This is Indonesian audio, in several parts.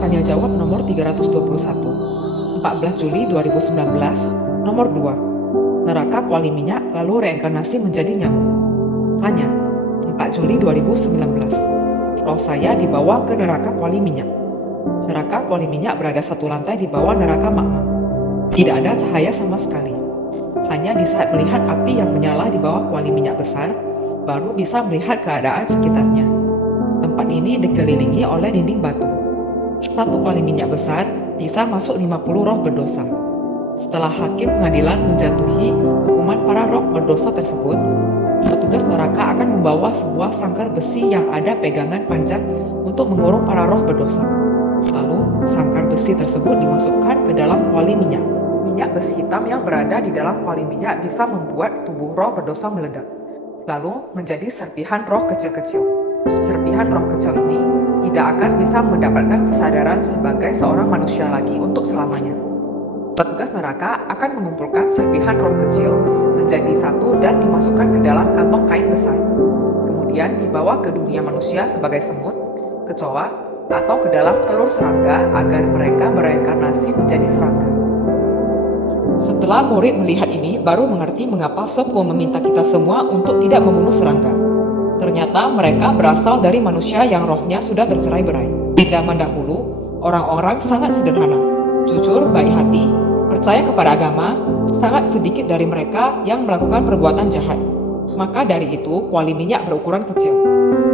Tanya Jawab nomor 321, 14 Juli 2019, nomor 2. Neraka kuali minyak lalu reinkarnasi menjadi nyamuk. Tanya, 4 Juli 2019. Roh saya dibawa ke neraka kuali minyak. Neraka kuali minyak berada satu lantai di bawah neraka magma. Tidak ada cahaya sama sekali. Hanya di saat melihat api yang menyala di bawah kuali minyak besar, baru bisa melihat keadaan sekitarnya. Tempat ini dikelilingi oleh dinding batu. Satu kuali minyak besar bisa masuk 50 roh berdosa. Setelah hakim pengadilan menjatuhi hukuman para roh berdosa tersebut, petugas neraka akan membawa sebuah sangkar besi yang ada pegangan panjang untuk mengurung para roh berdosa. Lalu, sangkar besi tersebut dimasukkan ke dalam kuali minyak. Minyak besi hitam yang berada di dalam kuali minyak bisa membuat tubuh roh berdosa meledak, lalu menjadi serpihan roh kecil-kecil. Serpihan roh kecil ini tidak akan bisa mendapatkan kesadaran sebagai seorang manusia lagi untuk selamanya. Petugas neraka akan mengumpulkan serpihan roh kecil menjadi satu dan dimasukkan ke dalam kantong kain besar. Kemudian dibawa ke dunia manusia sebagai semut, kecoa, atau ke dalam telur serangga agar mereka bereinkarnasi menjadi serangga. Setelah murid melihat ini, baru mengerti mengapa sepuh meminta kita semua untuk tidak membunuh serangga. Ternyata mereka berasal dari manusia yang rohnya sudah tercerai-berai. Di zaman dahulu, orang-orang sangat sederhana, jujur, baik hati, percaya kepada agama. Sangat sedikit dari mereka yang melakukan perbuatan jahat. Maka dari itu, kuali minyak berukuran kecil.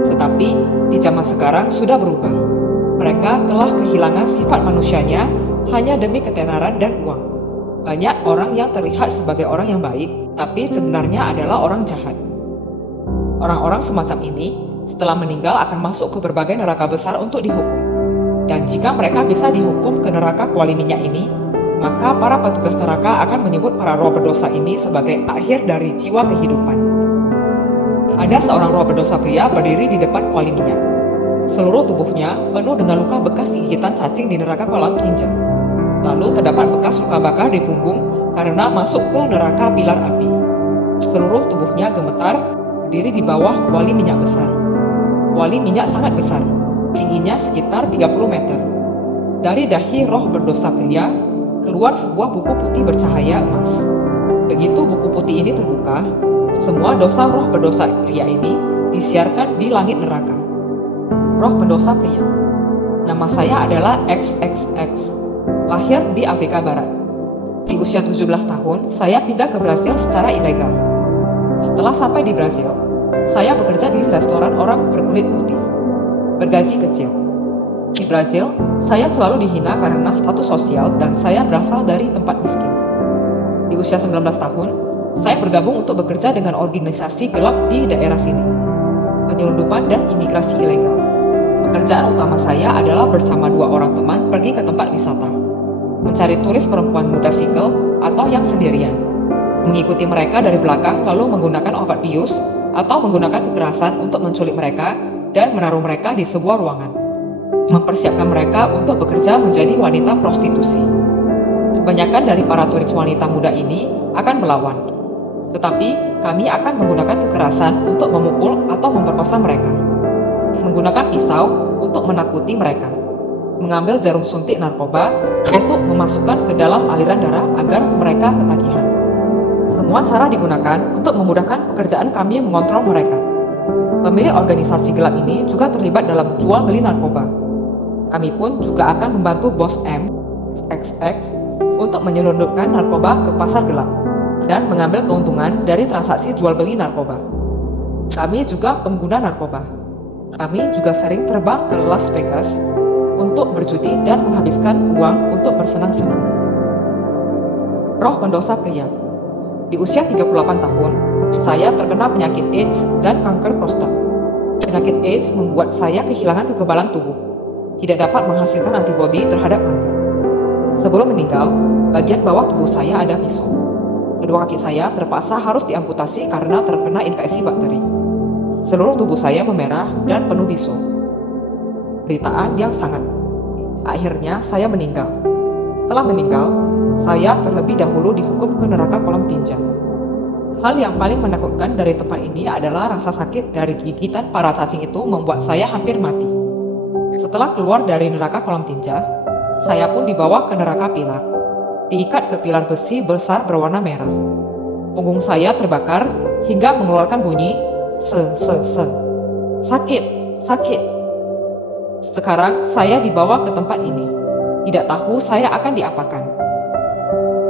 Tetapi, di zaman sekarang sudah berubah. Mereka telah kehilangan sifat manusianya hanya demi ketenaran dan uang. Banyak orang yang terlihat sebagai orang yang baik, tapi sebenarnya adalah orang jahat. Orang-orang semacam ini, setelah meninggal akan masuk ke berbagai neraka besar untuk dihukum. Dan jika mereka bisa dihukum ke neraka kuali minyak ini, maka para petugas neraka akan menyebut para roh berdosa ini sebagai akhir dari jiwa kehidupan. Ada seorang roh berdosa pria berdiri di depan kuali minyak. Seluruh tubuhnya penuh dengan luka bekas gigitan cacing di neraka kolam tinja. Lalu terdapat bekas luka bakar di punggung karena masuk ke neraka pilar api. Seluruh tubuhnya gemetar, berdiri di bawah kuali minyak besar. Kuali minyak sangat besar, tingginya sekitar 30 meter. Dari dahi roh berdosa pria, keluar sebuah buku putih bercahaya emas. Begitu buku putih ini terbuka, semua dosa roh berdosa pria ini disiarkan di langit neraka. Roh pendosa pria. Nama saya adalah XXX, lahir di Afrika Barat. Di usia 17 tahun, saya pindah ke Brasil secara ilegal. Setelah sampai di Brasil, saya bekerja di restoran orang berkulit putih, bergaji kecil. Di Brasil, saya selalu dihina karena status sosial dan saya berasal dari tempat miskin. Di usia 19 tahun, saya bergabung untuk bekerja dengan organisasi gelap di daerah sini, penyelundupan dan imigrasi ilegal. Pekerjaan utama saya adalah bersama dua orang teman pergi ke tempat wisata, mencari turis perempuan muda single atau yang sendirian, mengikuti mereka dari belakang lalu menggunakan obat bius atau menggunakan kekerasan untuk menculik mereka dan menaruh mereka di sebuah ruangan, mempersiapkan mereka untuk bekerja menjadi wanita prostitusi. Kebanyakan dari para turis wanita muda ini akan melawan, tetapi kami akan menggunakan kekerasan untuk memukul atau memperkosa mereka, menggunakan pisau untuk menakuti mereka, mengambil jarum suntik narkoba untuk memasukkan ke dalam aliran darah agar mereka ketagihan. Semua cara digunakan untuk memudahkan pekerjaan kami mengontrol mereka. Pemilik organisasi gelap ini juga terlibat dalam jual beli narkoba. Kami pun juga akan membantu bos M, XX, untuk menyelundupkan narkoba ke pasar gelap dan mengambil keuntungan dari transaksi jual beli narkoba. Kami juga pengguna narkoba. Kami juga sering terbang ke Las Vegas untuk berjudi dan menghabiskan uang untuk bersenang-senang. Roh pendosa pria. Di usia 38 tahun, saya terkena penyakit AIDS dan kanker prostat. Penyakit AIDS membuat saya kehilangan kekebalan tubuh, tidak dapat menghasilkan antibodi terhadap kanker. Sebelum meninggal, bagian bawah tubuh saya ada pisau. Kedua kaki saya terpaksa harus diamputasi karena terkena infeksi bakteri. Seluruh tubuh saya memerah dan penuh bisul. Penderitaan yang sangat. Akhirnya saya meninggal. Setelah meninggal, saya terlebih dahulu dihukum ke neraka kolam tinja. Hal yang paling menakutkan dari tempat ini adalah rasa sakit dari gigitan para cacing itu membuat saya hampir mati. Setelah keluar dari neraka kolam tinja, saya pun dibawa ke neraka pilar. Diikat ke pilar besi besar berwarna merah. Punggung saya terbakar hingga mengeluarkan bunyi se. Sakit, sakit. Sekarang saya dibawa ke tempat ini. Tidak tahu saya akan diapakan.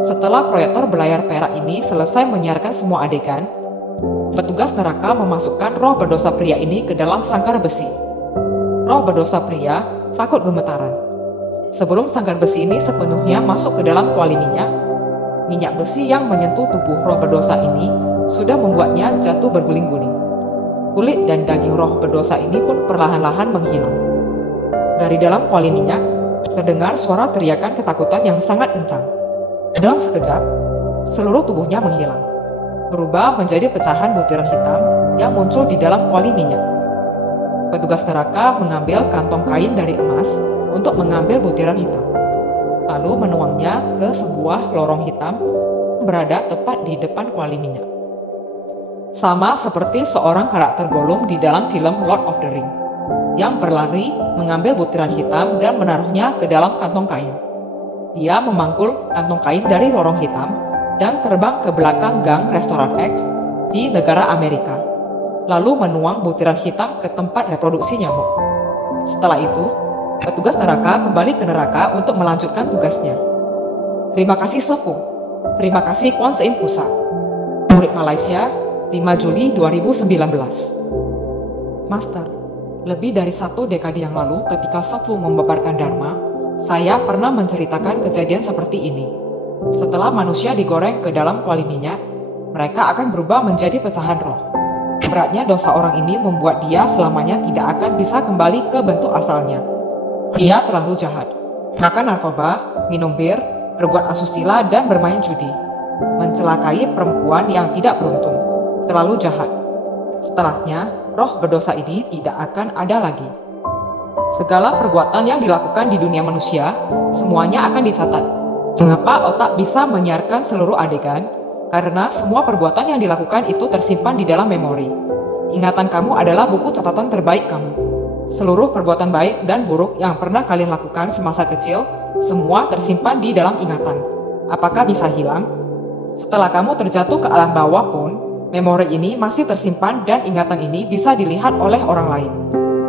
Setelah proyektor berlayar perak ini selesai menyiarkan semua adegan, petugas neraka memasukkan roh berdosa pria ini ke dalam sangkar besi. Roh berdosa pria takut gemetaran. Sebelum sangkar besi ini sepenuhnya masuk ke dalam kuali minyak, minyak besi yang menyentuh tubuh roh berdosa ini sudah membuatnya jatuh berguling-guling. Kulit dan daging roh berdosa ini pun perlahan-lahan menghilang. Dari dalam kuali minyak, terdengar suara teriakan ketakutan yang sangat kencang. Dalam sekejap, seluruh tubuhnya menghilang, berubah menjadi pecahan butiran hitam yang muncul di dalam kuali minyak. Petugas neraka mengambil kantong kain dari emas untuk mengambil butiran hitam, lalu menuangnya ke sebuah lorong hitam yang berada tepat di depan kuali minyak. Sama seperti seorang karakter Gollum di dalam film Lord of the Ring, yang berlari mengambil butiran hitam dan menaruhnya ke dalam kantong kain. Dia memangkul kantong kain dari lorong hitam dan terbang ke belakang gang restoran X di negara Amerika, lalu menuang butiran hitam ke tempat reproduksi nyamuk. Setelah itu, petugas neraka kembali ke neraka untuk melanjutkan tugasnya. Terima kasih Sefu. Terima kasih Kuan Sein Pusa. Murid Malaysia, 5 Juli 2019. Master, lebih dari 1 dekade yang lalu ketika Sefu membabarkan Dharma, saya pernah menceritakan kejadian seperti ini. Setelah manusia digoreng ke dalam kuali minyak, mereka akan berubah menjadi pecahan roh. Beratnya dosa orang ini membuat dia selamanya tidak akan bisa kembali ke bentuk asalnya. Dia terlalu jahat, makan narkoba, minum bir, berbuat asusila dan bermain judi, mencelakai perempuan yang tidak beruntung. Terlalu jahat. Setelahnya, roh berdosa ini tidak akan ada lagi. Segala perbuatan yang dilakukan di dunia manusia, semuanya akan dicatat. Mengapa otak bisa menyiarkan seluruh adegan? Karena semua perbuatan yang dilakukan itu tersimpan di dalam memori. Ingatan kamu adalah buku catatan terbaik kamu. Seluruh perbuatan baik dan buruk yang pernah kalian lakukan semasa kecil, semua tersimpan di dalam ingatan. Apakah bisa hilang? Setelah kamu terjatuh ke alam bawah pun, memori ini masih tersimpan dan ingatan ini bisa dilihat oleh orang lain.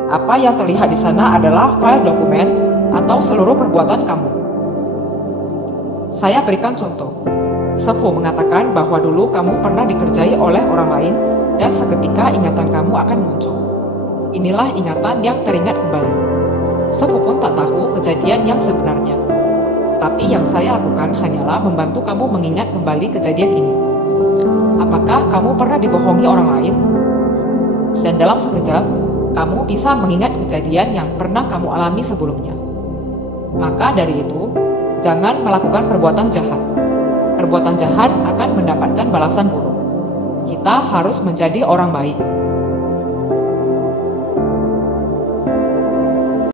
Apa yang terlihat di sana adalah file dokumen atau seluruh perbuatan kamu. Saya berikan contoh. Sefu mengatakan bahwa dulu kamu pernah dikerjai oleh orang lain dan seketika ingatan kamu akan muncul. Inilah ingatan yang teringat kembali. Sefu pun tak tahu kejadian yang sebenarnya. Tapi yang saya lakukan hanyalah membantu kamu mengingat kembali kejadian ini. Apakah kamu pernah dibohongi orang lain? Dan dalam sekejap, kamu bisa mengingat kejadian yang pernah kamu alami sebelumnya. Maka dari itu, jangan melakukan perbuatan jahat. Perbuatan jahat akan mendapatkan balasan buruk. Kita harus menjadi orang baik.